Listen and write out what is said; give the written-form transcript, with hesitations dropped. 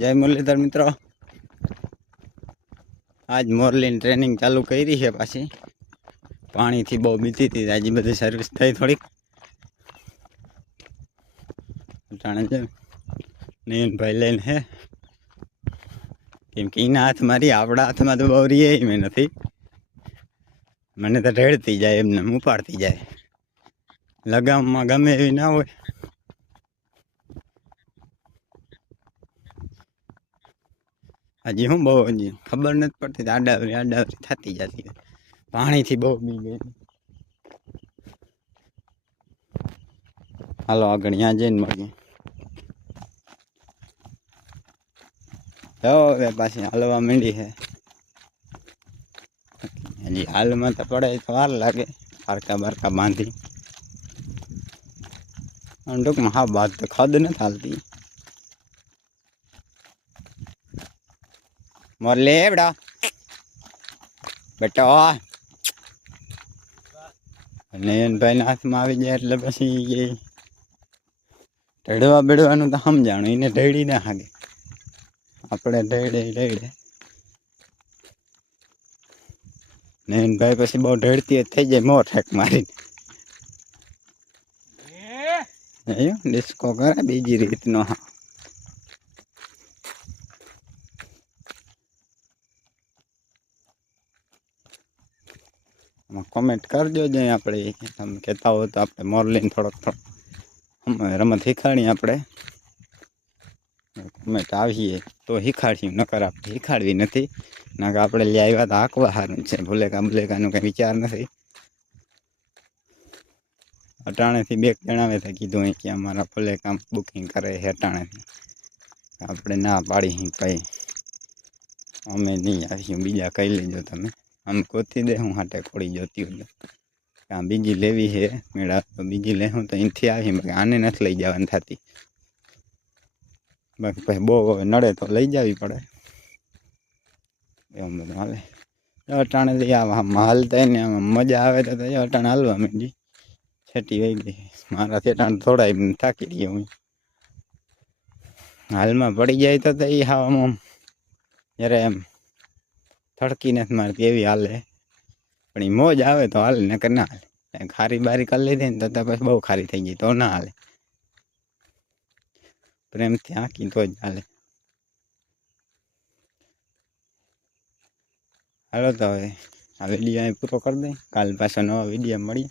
જય મુરલીધર મિત્રો, આજ મોરલીની ટ્રેનિંગ ચાલુ કરી છે. પાછી પાણીથી બહુ બીતી હતી, આજે બધી સર્વિસ થઈ થોડીક. જાણે છે નયનભાઈ લઈને હે, કેમ કે એના હાથ મારી આપણા હાથમાં તો બહુ રીએ મેં નથી. મને તો રેડતી જાય, એમને ઉપાડતી જાય. લગામમાં ગમે એવી ના હોય. હજી હું બહુ હજી ખબર નથી પડતી, આડાવરી થતી જતી પાણીથી બહુ બી ગઈ. હાલો આગળ ત્યાં જઈને મળીએ. હવે પાછી હાલવા માંડી છે. હજી હાલમાં તો પડે તો વાર લાગે, હારકા બારકા બાંધી. ટૂંકમાં હા બાદ તો ખદ નથી હાલતી. મોરલી બેટા બેટો નયનભાઈના હાથમાં આવી જાય એટલે પછી ઢળવા બેડવાનું તો સમજાણું, એને ઢળી ના હાગે. આપણે ઢળે નયનભાઈ પછી બહુ ઢળતી થઈ જાય, મોર ઠેક મારીને ડિસ્કો કરે બીજી રીતનો. હા, કોમેન્ટ કરજો જ આપણે, તમે કહેતા હો તો આપણે મોરલીને થોડોક રમત શીખાડીએ. આપણે કોમેન્ટ આવીએ તો શીખાડીએ, નકર આપણે શીખાડવી નથી. નકર આપણે લઈ આવ્યા તો હાંકવા સારું છે. ભૂલેકાનું કંઈ વિચાર નથી. અટાણેથી બે જણાવે તો કીધું કે અમારા ભૂલેકામ બુકિંગ કરે છે અટાણેથી. આપણે ના પાડી કંઈ અમે નહીં આવીશું, બીજા કહી લેજો તમે. આમ ગોતી દે હું હાટે ખોડી જોતી હોય આમ બીજી લેવી છે મેળા, તો બીજી લેવું તો અહીંથી આવી. બાકી આને નથી લઈ જવાની થતી. બાકી પછી બહુ નડે તો લઈ જવી પડે, એવું બધું હાલે. અટાણેથી આમાં હાલતા ને આમાં મજા આવે તો અટાણે હાલવા માંડી. છેટી વહી ગઈ મારાથી, અટાણે થોડા થાકી ગયો હું. હાલમાં પડી જાય તો એ હાવામાં જ્યારે એમ થડકી નથી મારતી એવી હાલે. પણ એ મોજ આવે તો હાલે, નકર ના હાલે. ખારી બારી કરી લીધી ને તો પછી બહુ ખારી થઈ ગઈ તો ના હાલે. પ્રેમથી હાંકી તો જ હાલે. હાલો તો હવે આ વિડીયો અહીં પૂરો કરી દઈએ. કાલ પાછો નવા વિડીયો મળીએ.